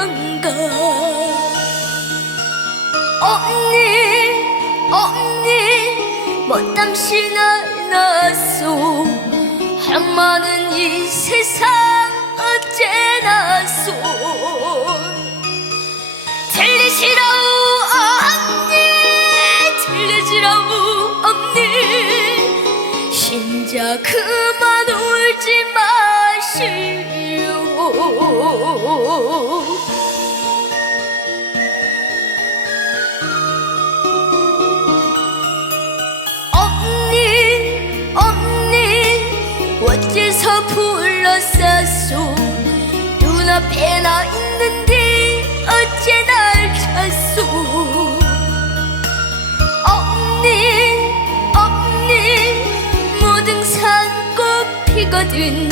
한가. 언니 뭐 당신 알나소. 한마는 이 세상 어째나소. 들리시라우 언니, 들리시라우 언니. 신자 그만 울지 마시오. 언니 어째서 불러쌌소. 눈앞에 나 있는데 어째 날 찾소. 언니 모든 산 꽃 피거든.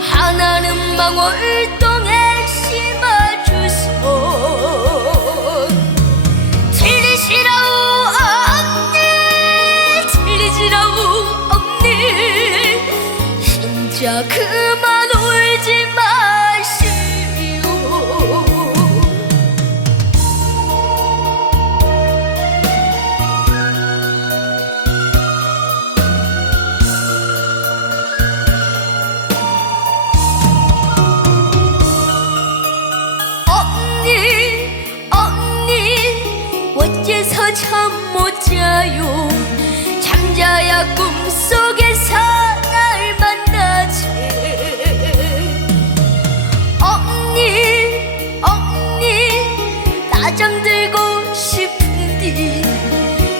하나는 망월동에 심어주소. 들리시라우 언니, 들리시라우 언니. 진짜 그만 울지 마시오. 언니 어째서 잠 못 자요. 잠자야 꿈속에서 날 만나지. 언니 나 잠들고 싶은데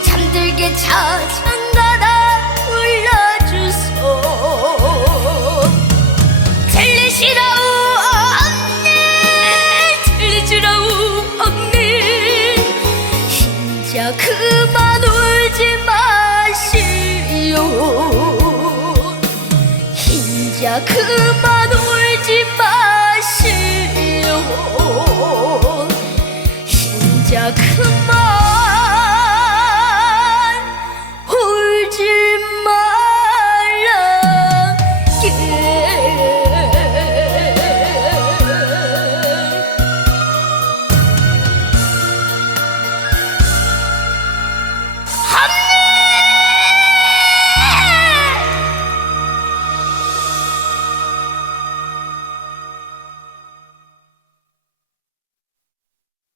잠들게 자장가나 불러주소. 들리시라우 언니, 들리시라우 언니. 진짜 그만 울지 마시오. 진짜 그만